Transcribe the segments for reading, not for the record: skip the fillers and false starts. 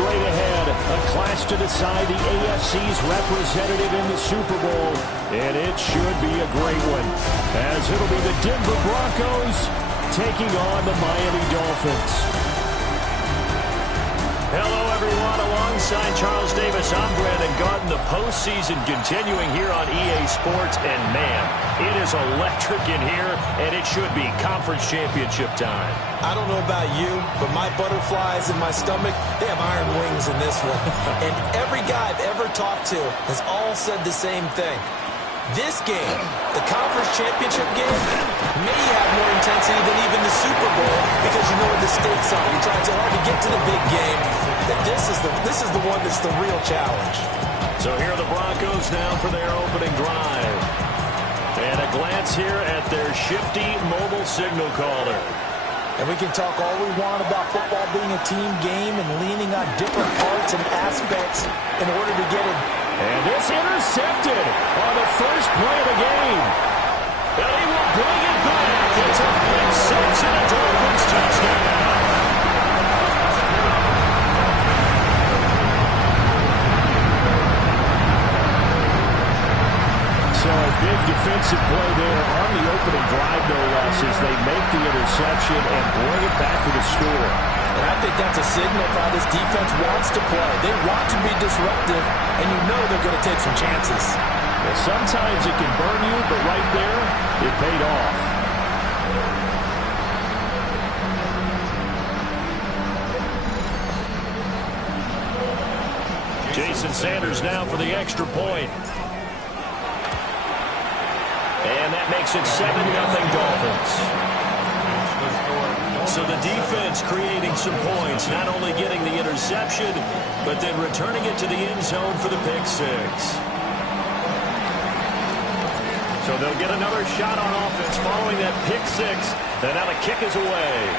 straight ahead. A clash to decide the AFC's representative in the Super Bowl. And it should be a great one, as it'll be the Denver Broncos taking on the Miami Dolphins. Hello, everyone. Alongside Charles Davis, I'm Brandon Garden. The postseason continuing here on EA Sports. And, man, it is electric in here, and it should be conference championship time. I don't know about you, but my butterflies in my stomach, they have iron wings in this one. And every guy I've ever talked to has all said the same thing. This game, the conference championship game, may have more intensity than even the Super Bowl because you know what the stakes are. You're trying so hard to get to the big game that this is the one that's the real challenge. So here are the Broncos now for their opening drive. And a glance here at their shifty mobile signal caller. And we can talk all we want about football being a team game and leaning on different parts and aspects in order to get it. And this intercepted on the first play of the game. And he will bring it back. It's a pick six and a Dolphins touchdown. So a big defensive play there on the opening drive, no less, as they make the interception and bring it back to the score. And I think that's a signal of how this defense wants to play. They want to be disruptive, and you know they're going to take some chances. Well, sometimes it can burn you, but right there, it paid off. Jason Sanders now for the extra point. And that makes it 7-0 Dolphins. So the defense creating some points, not only getting the interception, but then returning it to the end zone for the pick six. So they'll get another shot on offense following that pick six. And now the kick is away.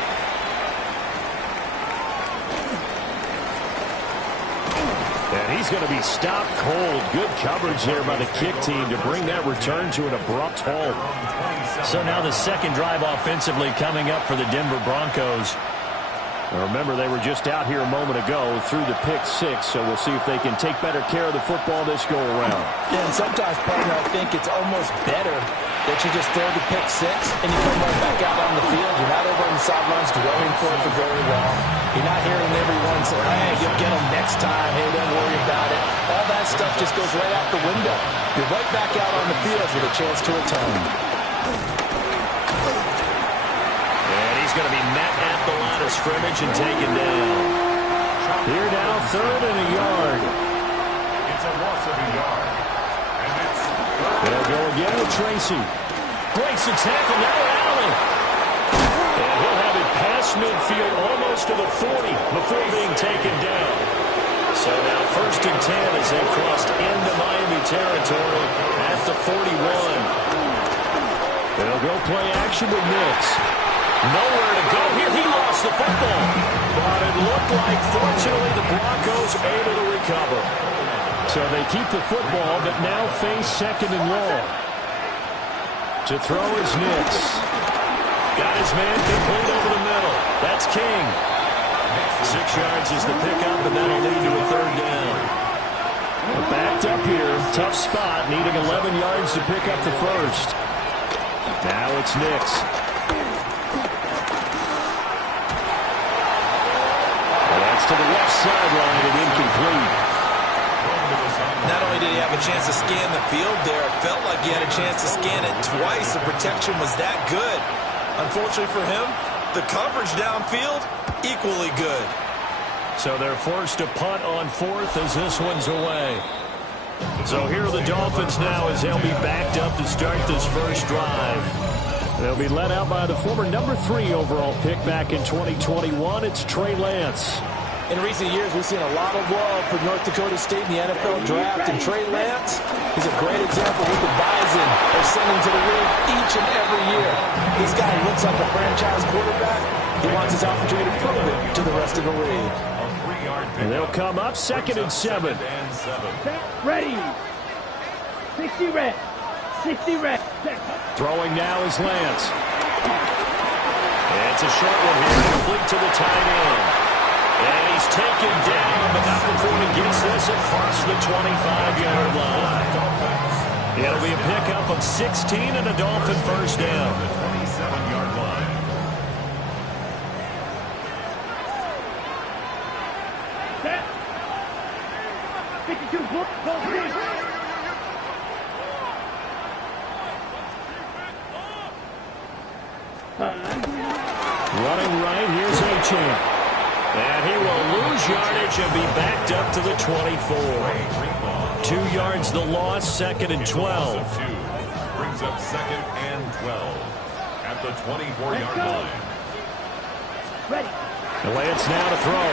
And he's going to be stopped cold. Good coverage there by the kick team to bring that return to an abrupt halt. So now the second drive offensively coming up for the Denver Broncos. Now remember, they were just out here a moment ago through the pick six, so we'll see if they can take better care of the football this go around. Yeah, and sometimes, partner, I think it's almost better that you just throw the pick six and you come right back out on the field. You're not over on the sidelines dwelling for it for very long. You're not hearing everyone say, hey, you'll get them next time. Hey, don't worry about it. All that stuff just goes right out the window. You're right back out on the field with a chance to atone. And he's going to be met at the line of scrimmage and taken down. Here now, 3rd and a yard. It's a loss of a yard. And it's they'll go again with Tracy. Breaks the tackle, now Allen. And he'll have it past midfield almost to the 40 before being taken down. So now 1st and 10 as they crossed into Miami territory at the 41. They'll go play action with Nix. Nowhere to go here. He lost the football. But it looked like, fortunately, the Broncos able to recover. So they keep the football, but now face 2nd and long. To throw is Nix. Got his man complete over the middle. That's King. 6 yards is the pickup, and that'll lead to a 3rd down. Backed up here. Tough spot, needing 11 yards to pick up the first. Now it's Nix. That's to the left sideline and incomplete. Not only did he have a chance to scan the field there, it felt like he had a chance to scan it twice. The protection was that good. Unfortunately for him, the coverage downfield, equally good. So they're forced to punt on 4th as this one's away. So here are the Dolphins now as they'll be backed up to start this first drive. They'll be led out by the former number 3 overall pick back in 2021. It's Trey Lance. In recent years, we've seen a lot of love for North Dakota State in the NFL draft, and Trey Lance is a great example who the Bison are sending to the league each and every year. This guy looks like a franchise quarterback. He wants his opportunity to prove it to the rest of the league. And they'll come up 2nd and 7. Ready. 60 red. 60 red. Throwing now is Lance. It's a short one here, complete to the tight end. And he's taken down, but not before he gets this across the 25-yard line. It'll be a pickup of 16 and a Dolphin first down. The 27-yard line. Set. 52, book, ball, three. Running right, here's Achane. And he will lose yardage and be backed up to the 24. 2 yards the loss, second and 12. Brings up second and 12 at the 24-yard line. Ready. Lance now to throw.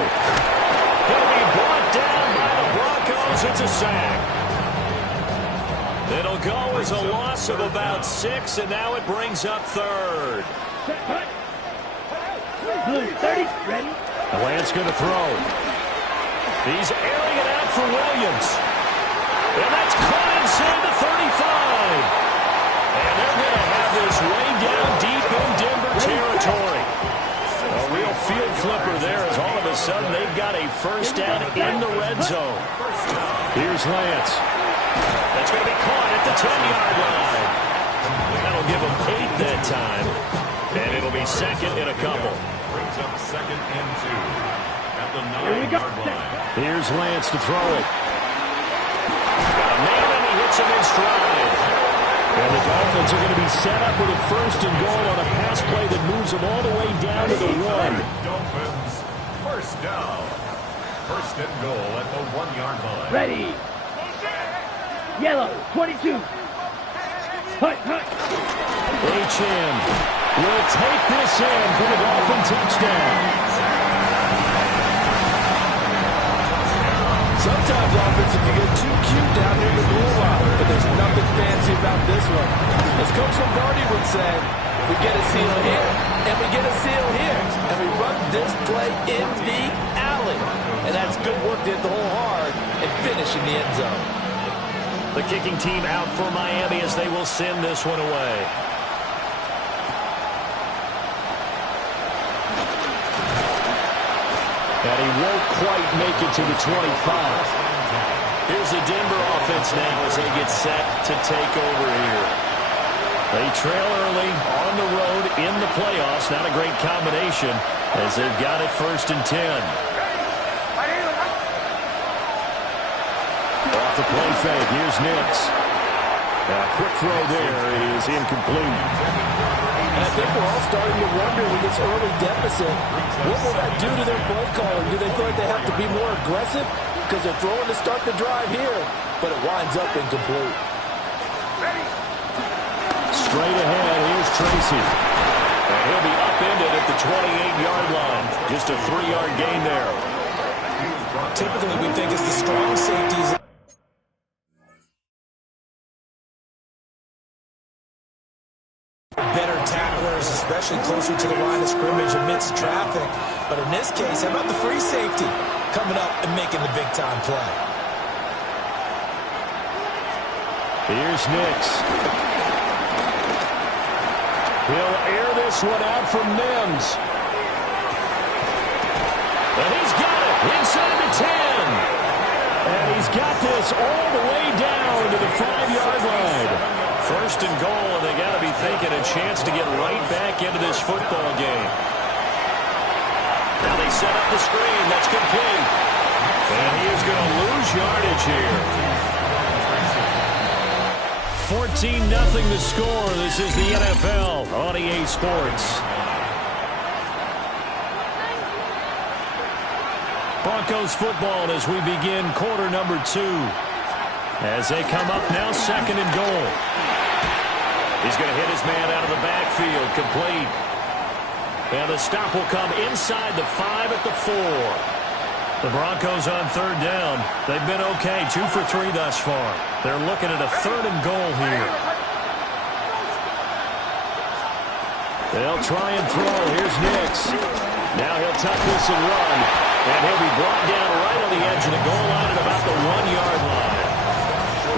He'll be brought down by the Broncos. It's a sack. It'll go as a loss of about 6, and now it brings up third. Set, cut. Blue, 30, ready. Lance going to throw. He's airing it out for Williams. And that's caught inside the 35. And they're going to have this way down deep in Denver territory. A real field flipper there as all of a sudden they've got a first down in the red zone. Here's Lance. That's going to be caught at the 10-yard line. That'll give them 8 that time. And it'll be second in a couple. Brings up second and 2 at the Here we go. 9-yard line. Here's Lance to throw it. Got a man and he hits him in stride. And the Dolphins are going to be set up with a first and goal on a pass play that moves them all the way down to the 1. Dolphins, first down. First and goal at the 1-yard line. Ready. Yellow, 22. Hut, hut. Achane will take this in for the Dolphin touchdown. Sometimes offensive can get too cute down near the goal line, but there's nothing fancy about this one. As Coach Lombardi would say, we get a seal here, and we get a seal here, and we run this play in the alley. And that's good work to hit the hole hard and finish in the end zone. The kicking team out for Miami as they will send this one away. And he won't quite make it to the 25. Here's the Denver offense now as they get set to take over here. They trail early on the road in the playoffs. Not a great combination as they've got it first and 10. Off the play fake, here's Nix. A quick throw there is incomplete. And I think we're all starting to wonder with this early deficit, what will that do to their play calling? Do they feel like they have to be more aggressive? Because they're throwing to start the drive here, but it winds up incomplete. Straight ahead, here's Tracy. And he'll be upended at the 28-yard line. Just a 3-yard gain there. Typically, we think it's the strong safeties. Better tacklers, especially closer to the line of scrimmage amidst traffic. But in this case, how about the free safety coming up and making the big-time play? Here's Nix. He'll air this one out from Mims. And he's got it inside the 10. And he's got this all the way down to the 5-yard line. First and goal, and they got to be thinking a chance to get right back into this football game. Now they set up the screen. That's complete. And he is going to lose yardage here. 14-0 the score. This is the NFL on EA Sports. Broncos football as we begin quarter number 2. As they come up now, second and goal. He's going to hit his man out of the backfield, complete. And the stop will come inside the 5 at the 4. The Broncos on third down. They've been okay, 2 for 3 thus far. They're looking at a third and goal here. They'll try and throw. Here's Nix. Now he'll tuck this and run. And he'll be brought down right on the edge of the goal line at about the 1-yard line.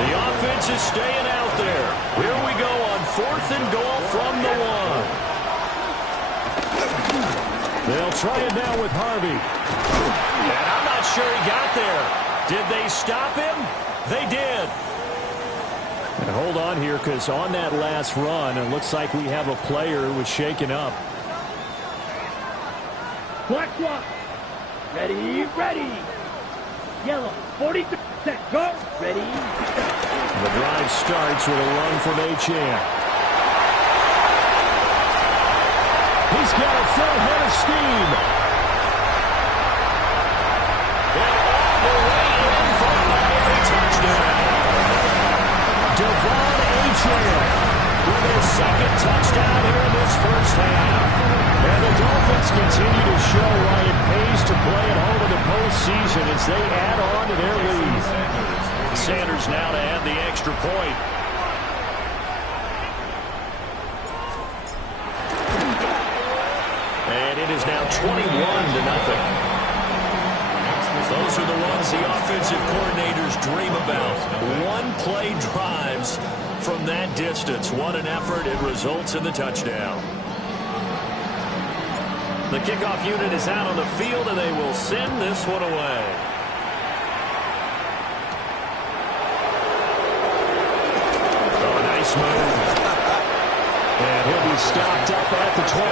The offense is staying out there. Here we go on fourth and goal from the 1. They'll try it now with Harvey. And sure he got there. Did they stop him? They did. And hold on here, because on that last run, it looks like we have a player who was shaken up. Black swap. Ready, ready. Yellow, 43 set, go. Ready. The drive starts with a run from Achane. He's got a full head of steam. And all the way in for a Miami touchdown. Devon Achane With his second touchdown here in this first half. And the Dolphins continue to show why it pays to play at home in the postseason as they add on to their lead. Sanders now to add the extra point. And it is now 21-0. Those are the ones the offensive coordinators dream about. One-play drives from that distance. What an effort. It results in the touchdown. The kickoff unit is out on the field, and they will send this one away. Oh, nice move. And he'll be stopped up at the 25.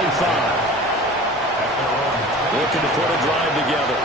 Looking to put a drive together.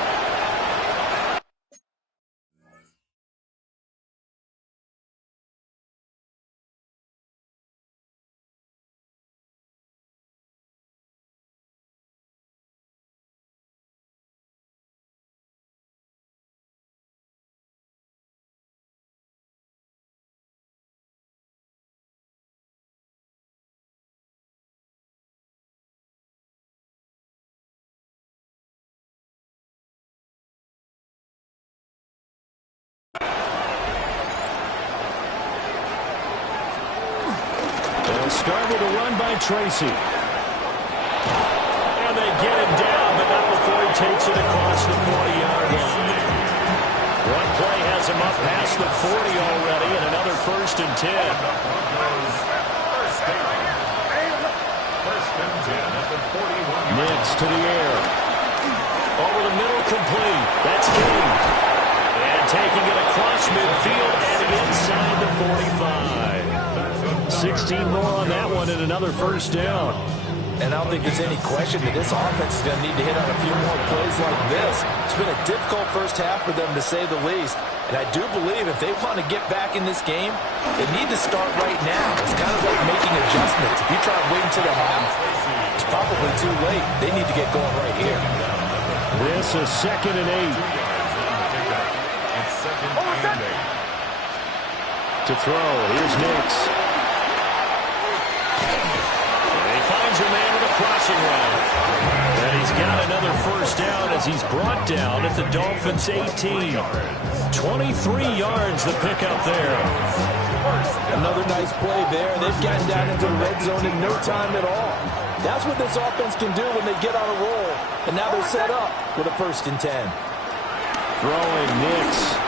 Start with a run by Tracy. And they get him down, but not before he takes it across the 40-yard line. One play has him up past the 40 already, and another 1st and 10. Nix to the air. Over the middle, complete. That's King. And taking it across midfield and inside the 45. 16 more on that one and another 1st down. And I don't think there's any question that this offense is going to need to hit on a few more plays like this. It's been a difficult first half for them, to say the least. And I do believe if they want to get back in this game, they need to start right now. It's kind of like making adjustments. If you try to wait until the half, it's probably too late. They need to get going right here. This is 2nd and 8. To throw, here's Nix. Finds a man with a crossing route. And he's got another 1st down as he's brought down at the Dolphins' 18. 23 yards the pickup there. Another nice play there. They've gotten down into the red zone in no time at all. That's what this offense can do when they get on a roll. And now they're set up with a 1st and 10. Throwing Nix.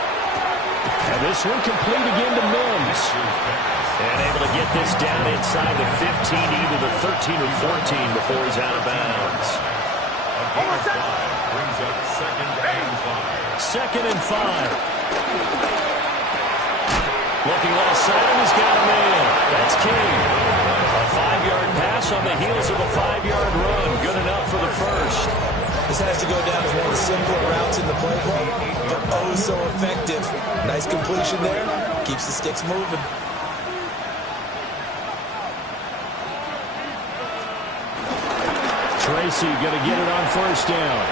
And this one complete again to Mims. And able to get this down inside the 15, either the 13 or 14 before he's out of bounds. Brings up 2nd and 5. 2nd and 5. Looking left side, and he's got a man. That's King. A 5-yard pass on the heels of a 5-yard run. Good enough for the 1st. This has to go down as one of the simpler routes in the playbook, but oh so effective. Nice completion there. Keeps the sticks moving. Tracy going to get it on 1st down.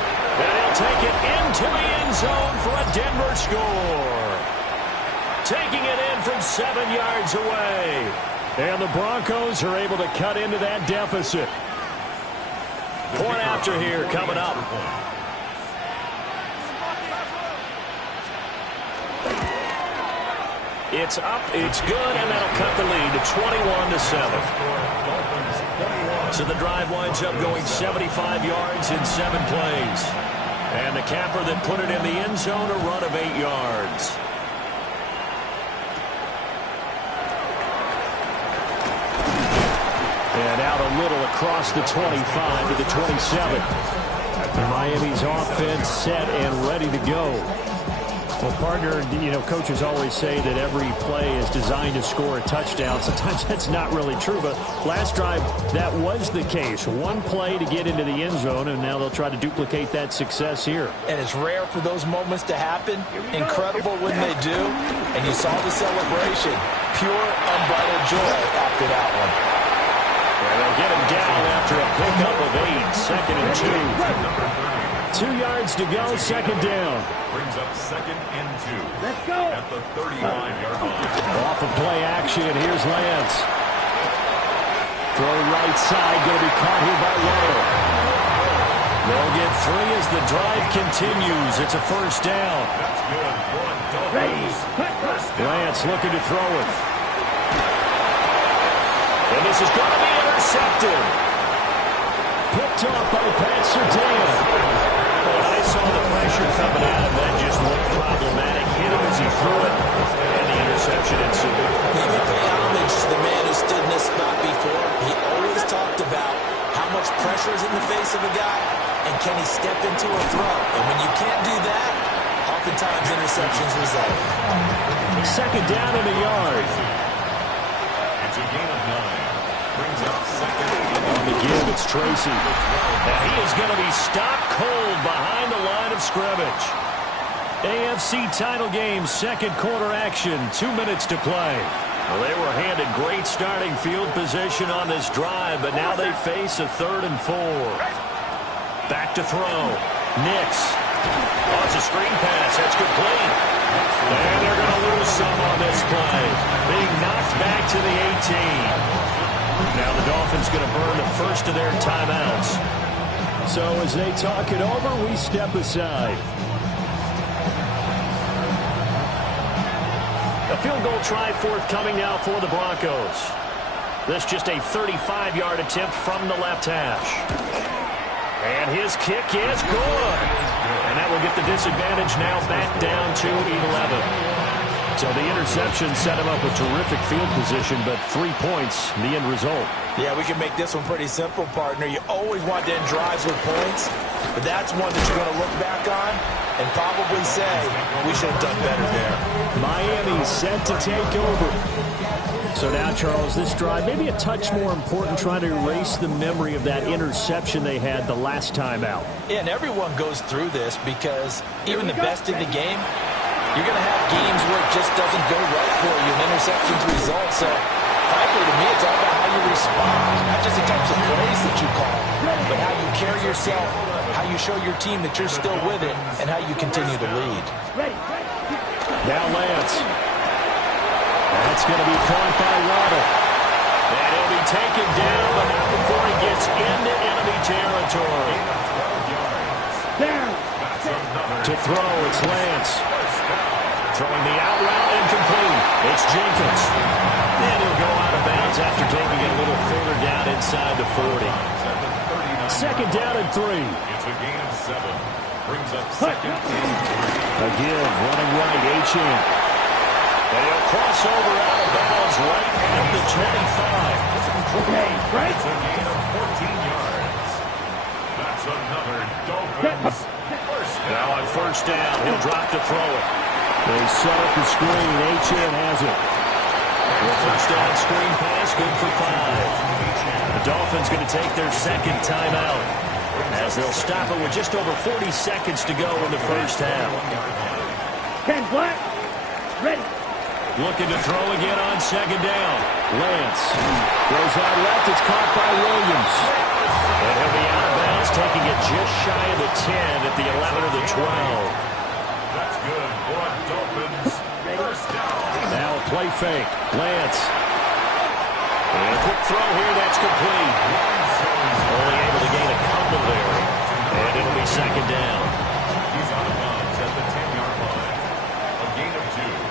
And he'll take it into the end zone for a Denver score. Taking it in from 7 yards away. And the Broncos are able to cut into that deficit. Point after here coming up. It's up, it's good, and that'll cut the lead to 21-7. So the drive winds up going 75 yards in 7 plays. And the capper that put it in the end zone, a run of 8 yards. And out a little across the 25 to the 27. Miami's offense set and ready to go. Well, partner, coaches always say that every play is designed to score a touchdown. Sometimes that's not really true, but last drive, that was the case. One play to get into the end zone, and now they'll try to duplicate that success here. And it's rare for those moments to happen. Incredible when they do. And you saw the celebration. Pure, unbridled joy after that one. And they'll get him down after a pickup of 8, 2nd and 2. 2 yards to go, second down. Brings up 2nd and 2. Let's go. At the 35-yard line. Off of play action, here's Lance. Throw right side, going to be caught here by Waddle. They'll get 3 as the drive continues. It's a first down. That's good. Ready. Lance looking to throw it. And this is going to be intercepted. Picked off by Pat Surtain. I saw the pressure coming at him. That just looked problematic. Hit him as he threw it, and the interception ensued. You can pay homage to the man who stood in this spot before. He always talked about how much pressure is in the face of a guy, and can he step into a throw. And when you can't do that, oftentimes interceptions result. Second down and a yard. It's a gain of 9. Brings up 2nd and On the give, it's Tracy. And he is going to be stopped cold behind the line of scrimmage. AFC title game, second quarter action, 2 minutes to play. Well, they were handed great starting field position on this drive, but now they face a 3rd and 4. Back to throw. Nix. Oh, it's a screen pass. That's complete. And they're going to lose some on this play. Being knocked back to the 18. Now the Dolphins going to burn the first of their timeouts. So as they talk it over, we step aside. A field goal try forthcoming now for the Broncos. This just a 35-yard attempt from the left hash. And his kick is good. And that will get the disadvantage now back down to 11. So the interception set him up with terrific field position, but 3 points, the end result. Yeah, we can make this one pretty simple, partner. You always want to end drives with points, but that's one that you're going to look back on and probably say, we should have done better there. Miami set to take over. So now, Charles, this drive, maybe a touch more important, trying to erase the memory of that interception they had the last time out. Yeah, and everyone goes through this because even the best in the game, you're going to have games where it just doesn't go right for you, and interceptions result. So, frankly, to me, it's all about how you respond, not just the types of plays that you call, but how you carry yourself, how you show your team that you're still with it, and how you continue to lead. Now Lance. That's going to be caught by Waddle. And he'll be taken down, but not before he gets into enemy territory. To throw, it's Lance. Throwing the out route incomplete. It's Jenkins. And he'll go out of bounds after taking it a little further down inside the 40. Second down and 3. It's a gain of 7. Brings up 2nd and 3. A give, running right, Achane. And he'll cross over out of bounds right at the 25. Okay, right. It's a gain of 14 yards. That's another Dolphins first down. Now on first down, he'll drop to throw it. They set up the screen. Achane has it. The first down screen pass, good for 5. The Dolphins going to take their second timeout as they'll stop it with just over 40 seconds to go in the first half. Ken Black, ready. Looking to throw again on second down. Lance goes out left. It's caught by Williams. And he'll be out of bounds, taking it just shy of the 10 at the 11 or the 12. That's good for Dolphins first down. Now a play fake. Lance. And a quick throw here, that's complete. Only able to gain a couple there. And it'll be second down. He's out of bounds at the 10-yard line. A gain of 2.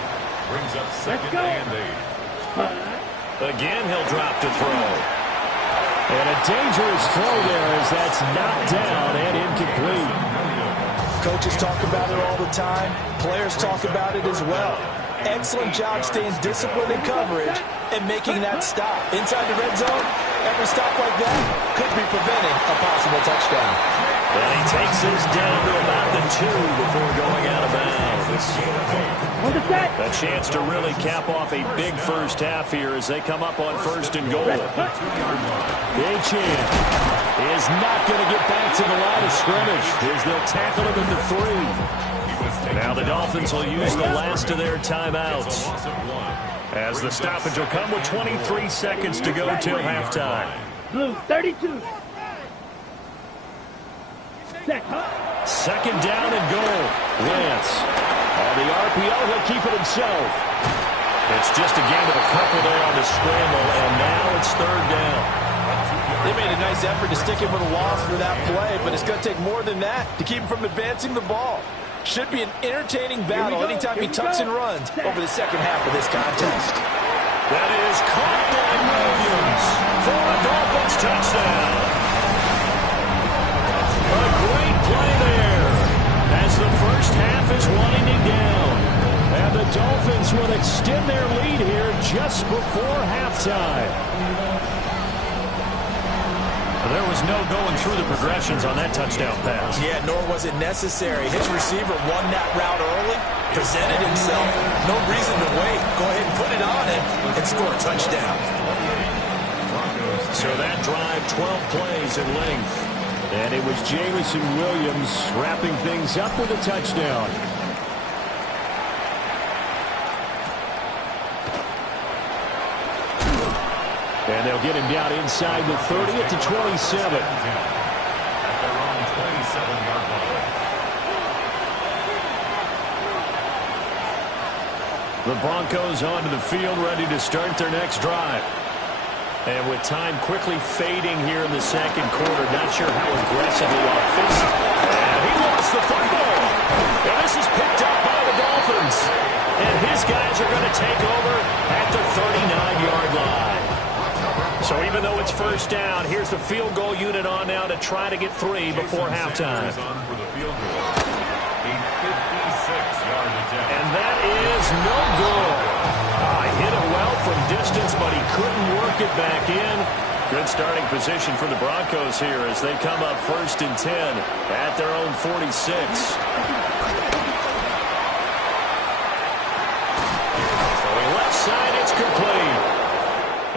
Brings up 2nd and 8. Again, he'll drop to throw. And a dangerous throw there as that's knocked down and incomplete. Coaches talk about it all the time. Players talk about it as well. Excellent job staying disciplined in coverage and making that stop. Inside the red zone, every stop like that could be preventing a possible touchdown. And he takes this down to about the 2 before going out of bounds. On the set. A chance to really cap off a big first half here as they come up on 1st and goal. Achane is not going to get back to the line of scrimmage as they'll tackle him into 3. Now the Dolphins will use the last of their timeouts, as the stoppage will come with 23 seconds to go till halftime. Blue, 32. Set, huh? 2nd down and goal. Lance on the RPO, he'll keep it himself. It's just a game of a couple there on the scramble, and now it's 3rd down. They made a nice effort to stick him with a loss for that play, but it's going to take more than that to keep him from advancing the ball. Should be an entertaining battle anytime he tucks and runs over the second half of this contest. That is caught by Williams for a Dolphins touchdown. A great play there as the first half is winding down. And the Dolphins will extend their lead here just before halftime. There was no going through the progressions on that touchdown pass. Yeah, nor was it necessary. His receiver won that route early, presented himself. No reason to wait. Go ahead and put it on him and score a touchdown. So that drive, 12 plays in length. And it was Jameson Williams wrapping things up with a touchdown. And they'll get him down inside the 30 at the 27. At their own 27-yard line. The Broncos onto the field, ready to start their next drive. And with time quickly fading here in the second quarter, not sure how aggressively offensive. And he lost the football. And this is picked up by the Dolphins. And his guys are going to take over at the 39-yard line. So even though it's 1st down, here's the field goal unit on now to try to get 3 before halftime. On for the field goal. A 56-yard attempt. And that is no good. Hit it well from distance, but he couldn't work it back in. Good starting position for the Broncos here as they come up 1st and 10 at their own 46. Throwing left side, it's complete.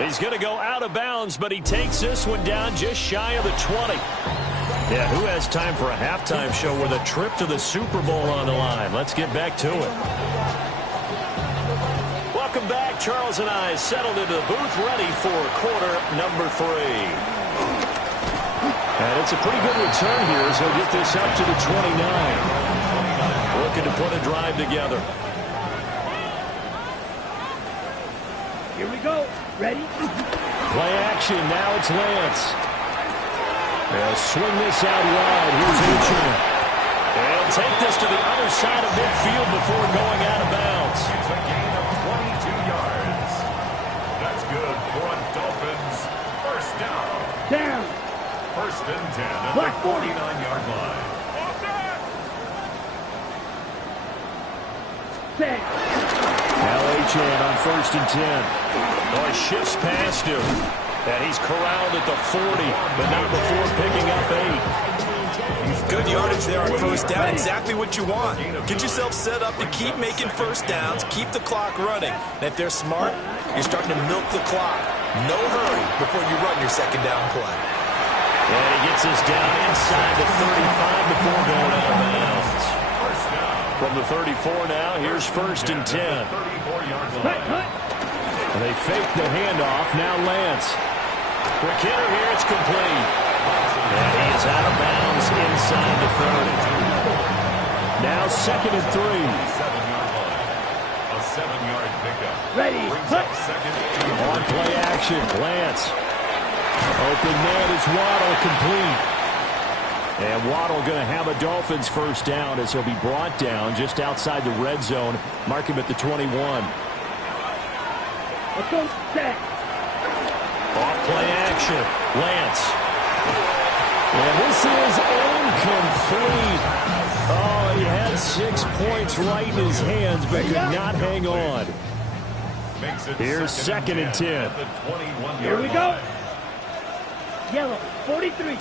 He's going to go out of bounds, but he takes this one down just shy of the 20. Yeah, who has time for a halftime show with a trip to the Super Bowl on the line? Let's get back to it. Welcome back. Charles and I settled into the booth, ready for quarter number 3. And it's a pretty good return here as they'll get this up to the 29. Looking to put a drive together. Here we go. Ready? Play action. Now it's Lance. They'll swing this out wide. Here's Achane. They'll take this to the other side of midfield before going out of bounds. It's a gain of 22 yards. That's good for a Dolphins 1st down. Down. 1st and 10 at Black the 49-yard line. Set. Now Achane on 1st and 10. Oh, he shifts past him. And he's corralled at the 40, but not before picking up 8. Good yardage there on 1st down. Exactly what you want. Get yourself set up to keep making 1st downs, keep the clock running. And if they're smart, you're starting to milk the clock. No hurry before you run your 2nd down play. And he gets us down inside the 35 before going out of bounds. From the 34 now, here's 1st and 10. 34-yard Cut, line. cut. And they fake the handoff. Now Lance. Quick hitter here, it's complete. And he is out of bounds inside the 30. Now 2nd and 3. 7-yard line. A 7-yard pickup. Ready. Brings Cut. up 2nd and 2. On play action. Lance. Open man is Waddle, complete. And Waddle going to have a Dolphins 1st down as he'll be brought down just outside the red zone. Mark him at the 21. Let's go. Set. Off play action. Lance. And this is incomplete. Oh, he had 6 points right in his hands, but could not hang on. Makes it Here's 2nd and 10. at the 21-yard Here we go. line. Yellow. 43.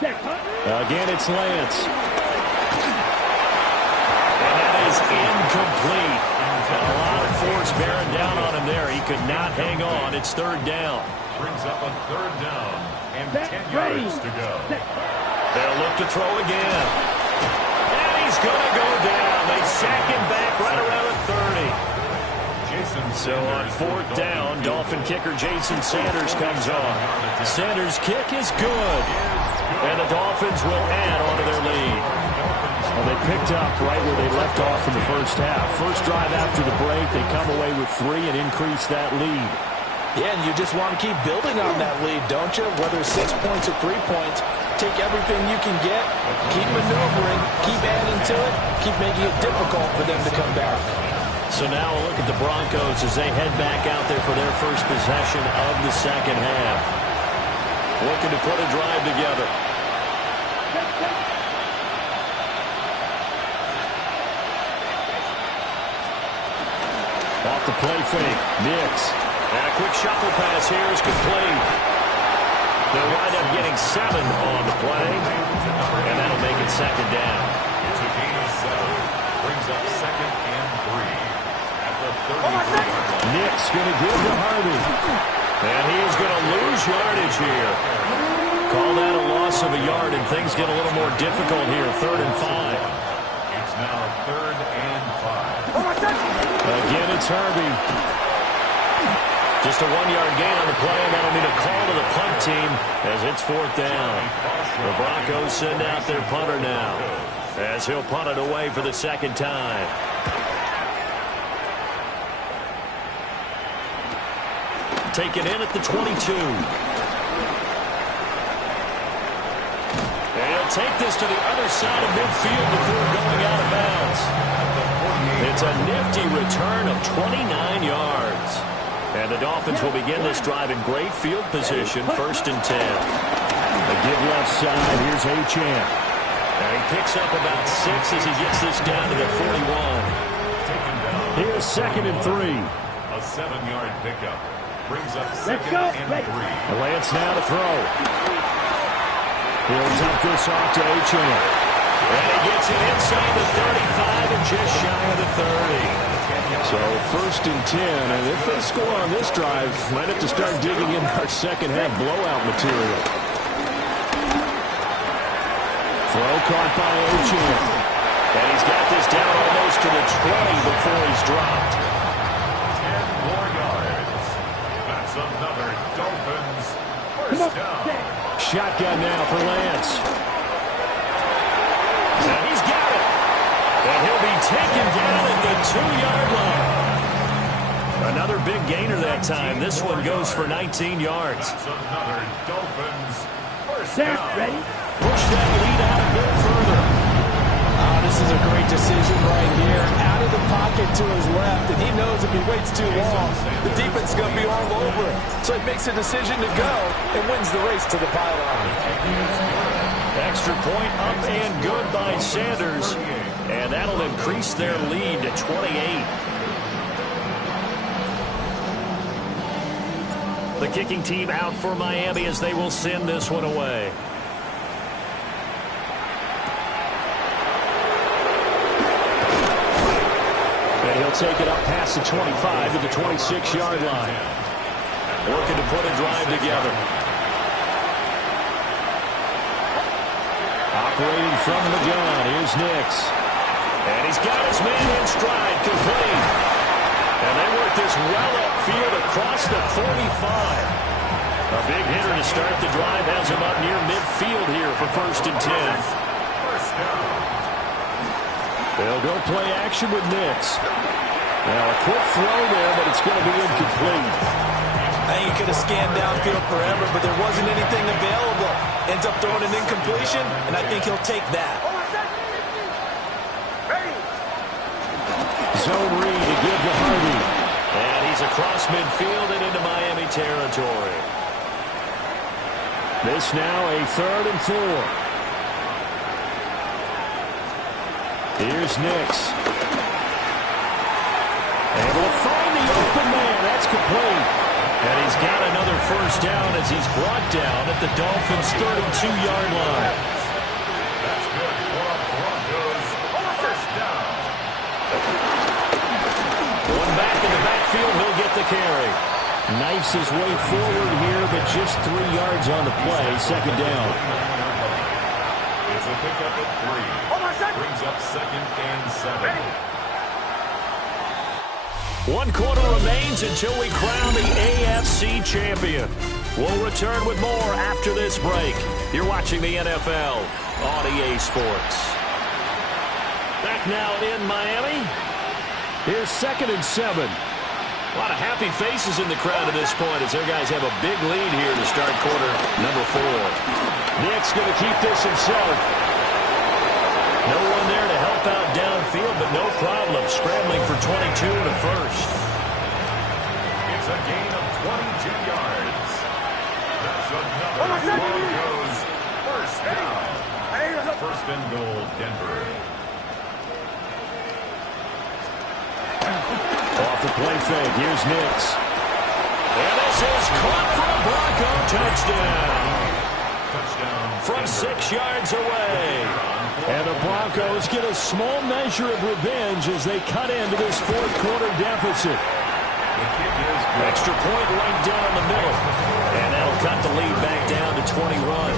Set. Hunt. Again, it's Lance. And that is incomplete. A lot of force bearing down on him there. He could not hang on. It's third down. Brings up a third down and Set. 10 Ready. yards to go. Set. They'll look to throw again. And he's going to go down. They sack him back right around the 30. So on fourth down, Dolphin kicker Jason Sanders comes on. Sanders' kick is good. And the Dolphins will add on to their lead. Well, they picked up right where they left off in the first half. First drive after the break, they come away with 3 and increase that lead. Yeah, and you just want to keep building on that lead, don't you? Whether it's 6 points or 3 points, take everything you can get, keep maneuvering, keep adding to it, keep making it difficult for them to come back. So now we'll look at the Broncos as they head back out there for their first possession of the second half. Looking to put a drive together. Off the play fake, Nix. And a quick shuffle pass here is complete. They'll wind up getting 7 on the play, and that'll make it second down. It's a gain of 7. Brings up second and 3. At the 33. Nix going to give to Harvey. And he is going to lose yardage here. Call that a loss of a yard, and things get a little more difficult here. 3rd and 5. It's now 3rd and 5. Again, it's Harvey. Just a 1-yard gain on the play, and that'll be a call to the punt team as it's 4th down. The Broncos send out their punter now as he'll punt it away for the second time. Taken in at the 22. And he'll take this to the other side of midfield before going out of bounds. It's a nifty return of 29 yards. And the Dolphins will begin this drive in great field position, 1st and 10. They give left side. Here's Achane. And he picks up about 6 as he gets this down to the 41. Here's 2nd and 3. A 7-yard pickup. Brings up second go. and 3. Lance now to throw. He'll dump this off to Achane. And he gets it inside the 35 and just shy of the 30. So 1st and 10, and if they score on this drive, might have to start digging in our second half blowout material. Throw caught by Achane. And he's got this down almost to the 20 before he's dropped. 10 more yards. That's another Dolphins first down. Shotgun now for Lance. And he's got it. And he'll be taken down at the 2-yard line. Another big gainer that time. This one goes for 19 yards. That's another Dolphins first Set. down. Ready. Push that lead out a bit further. This is a great decision right here. Out of the pocket to his left, and he knows if he waits too long, the defense is going to be all over him. So he makes a decision to go and wins the race to the pylon. Extra point up and good by Sanders. And that'll increase their lead to 28. The kicking team out for Miami as they will send this one away. And he'll take it up past the 25 to the 26-yard line. Looking to put a drive together. Operating from the gun, here's Nix. And he's got his man in stride, complete. And they work this well upfield across the 45. A big hitter to start the drive has him up near midfield here for 1st and 10. First down. They'll go play action with Nix. Now a quick throw there, but it's going to be incomplete. I think he could have scanned downfield forever, but there wasn't anything available. Ends up throwing an incompletion, and I think he'll take that. Zone read to give to Harvey. And he's across midfield and into Miami territory. This now a 3rd and 4. Here's Nix. Able to find the open man. That's complete. And he's got another first down as he's brought down at the Dolphins' 32-yard line. That's good for a Broncos first down. Going back in the backfield, he'll get the carry. Knifes his way forward here, but just 3 yards on the play. Second down. It's a pickup at 3. Brings up 2nd and 7. 1 quarter remains until we crown the AFC champion. We'll return with more after this break. You're watching the NFL on EA Sports. Back now in Miami. Here's 2nd and 7. A lot of happy faces in the crowd at this point as their guys have a big lead here to start quarter number 4. Nick's going to keep this himself. No one there to help out downfield, but no problem scrambling for 22 and a first. It's a gain of 22 yards. That's another Broncos first down. First and goal, Denver. Off the play fake. Here's Nix. And this is caught for a Bronco touchdown. Touchdown. From 6 yards away. And the Broncos get a small measure of revenge as they cut into this 4th quarter deficit. The kick is good. Extra point right down the middle. And that'll cut the lead back down to 21.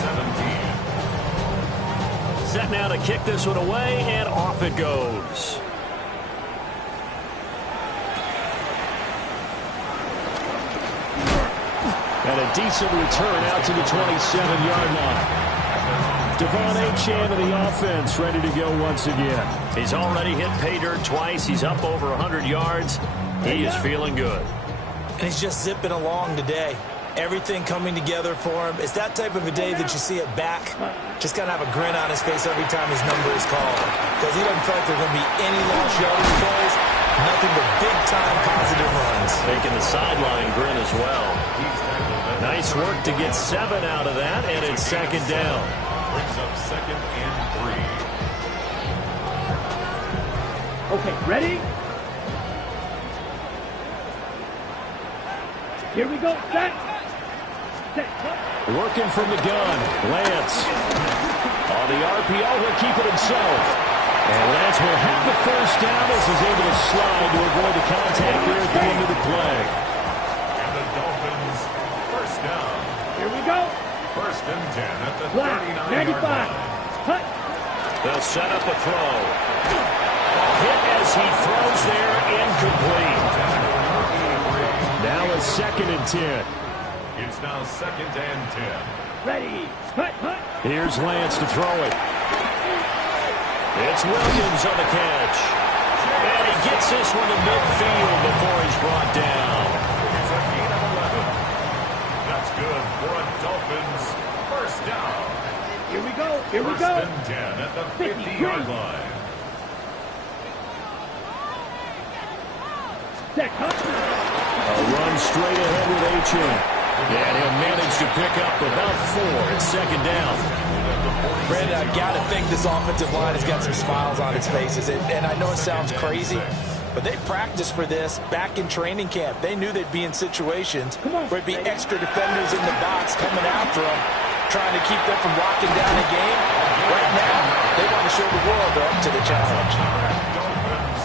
17. Set now to kick this one away, and off it goes. And a decent return out to the 27-yard line. Devon Achane of the offense ready to go once again. He's already hit pay dirt twice. He's up over 100 yards. He is feeling good. And he's just zipping along today. Everything coming together for him. It's that type of a day that you see it back. Just kind of have a grin on his face every time his number is called. Because he doesn't feel like there's going to be any lost yardage plays. Nothing but big-time positive runs. Making the sideline grin as well. Nice work to get 7 out of that, and it's 2nd down. Brings up 2nd and 3. Okay, ready? Here we go. Set. Working from the gun. Lance. On the RPO, he'll keep it himself. And Lance will have the first down as he's able to slide to avoid the contact there at the end of the play. And the Dolphins first down. Here we go. 1st and 10 at the Flat. 39-yard 95. line. Hut. They'll set up a throw. Hit as he throws there, incomplete. Now a 2nd and 10. It's now 2nd and 10. Ready. Hut. Here's Lance to throw it. It's Williams on the catch. And he gets this one to midfield before he's brought down. It's a gain of 11. That's good for a Dolphins first down. Here we go. Here we First go. and 10 at the 50-yard line. Set. Hut. A run straight ahead with Achane. And he'll manage to pick up about 4. It's 2nd down. Brandon, I've got to think this offensive line has got some smiles on its faces. And I know it sounds crazy, but they practiced for this back in training camp. They knew they'd be in situations where it'd be extra defenders in the box coming after them, trying to keep them from locking down the game. Right now, they want to show the world they're up to the challenge.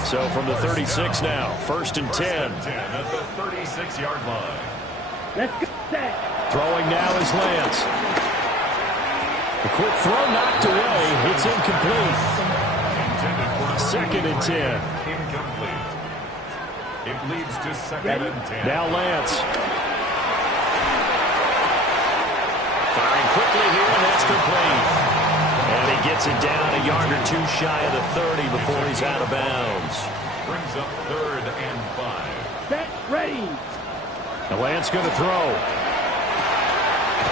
So from the 36 now, 1st and 10. 10 at the 36-yard line. Let's go. Set. Throwing now is Lance. The quick throw knocked away. It's incomplete. 2nd and 10. Incomplete. It leads to 2nd and 10. Now Lance. Firing quickly here, and that's complete. And he gets it down a yard or 2 shy of the 30 before he's out of bounds. Brings up 3rd and 5. Set. Ready. And Lance going to throw.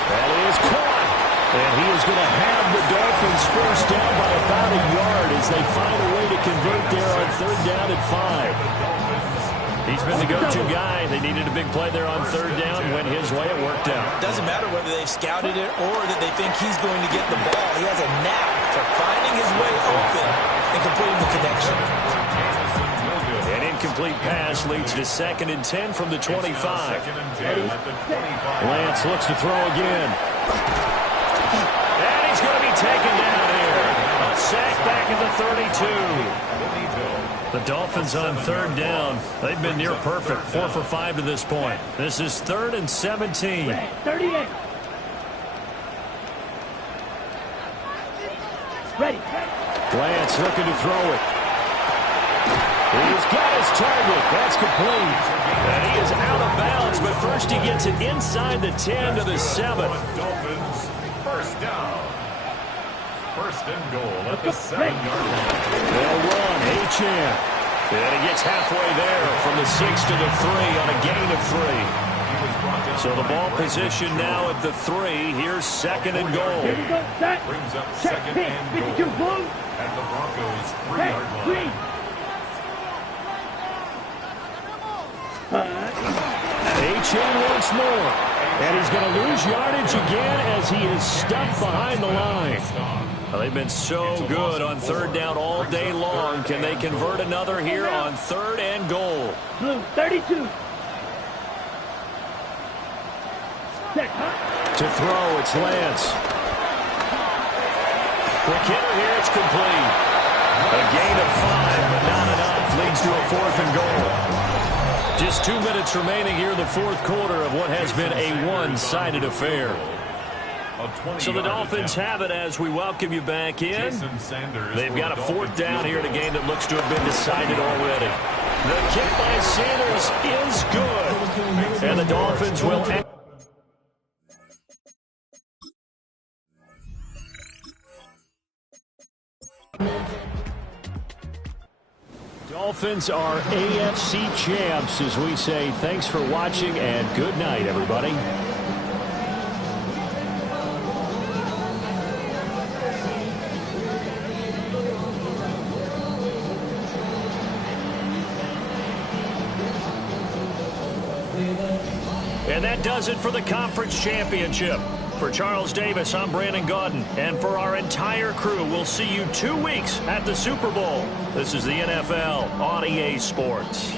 That is caught. And he is going to have the Dolphins first down by about a yard as they find a way to convert there on 3rd down and 5. He's been the go-to guy. They needed a big play there on 3rd down. Went his way. It worked out. Doesn't matter whether they've scouted it or that they think he's going to get the ball. He has a knack for finding his way open and completing the connection. And incomplete pass leads to 2nd and 10 from the 25. 2nd and 10 at the 25. Lance looks to throw again. And he's going to be taken down here. A sack back at the 32. The Dolphins on 3rd down. They've been near perfect, 4 for 5 to this point. This is 3rd and 17. 38. Ready. Lance looking to throw it. He's got his target. That's complete. And he is out of bounds, but first he gets it inside the 10 to the 7. Dolphins, first down. 1st and goal at the 7-yard line. They'll run. Achane. And he gets halfway there from the 6 to the 3 on a gain of 3. So the ball position now at the 3. Here's 2nd and goal. Here we go. Set. Brings up Check. 2nd Pick. and 52 goal blue. at the Broncos' Hey, 3-yard line. green. Achane once more. And he's going to lose yardage again as he is stuck behind the line. Well, they've been so good on 3rd down all day long. Can they convert another here on 3rd and goal? Blue, 32. Set. To throw, it's Lance. Quick hitter here, it's complete. A gain of 5, but not enough. Leads to a 4th and goal. Just 2 minutes remaining here in the 4th quarter of what has been a one-sided affair. So the Dolphins have it as we welcome you back in. They've got a 4th down here in a game that looks to have been decided already. The kick by Sanders is good. And the Dolphins will... Dolphins are AFC champs as we say thanks for watching and good night, everybody. And that does it for the conference championship. For Charles Davis, I'm Brandon Gaudin. And for our entire crew, we'll see you 2 weeks at the Super Bowl. This is the NFL on EA Sports.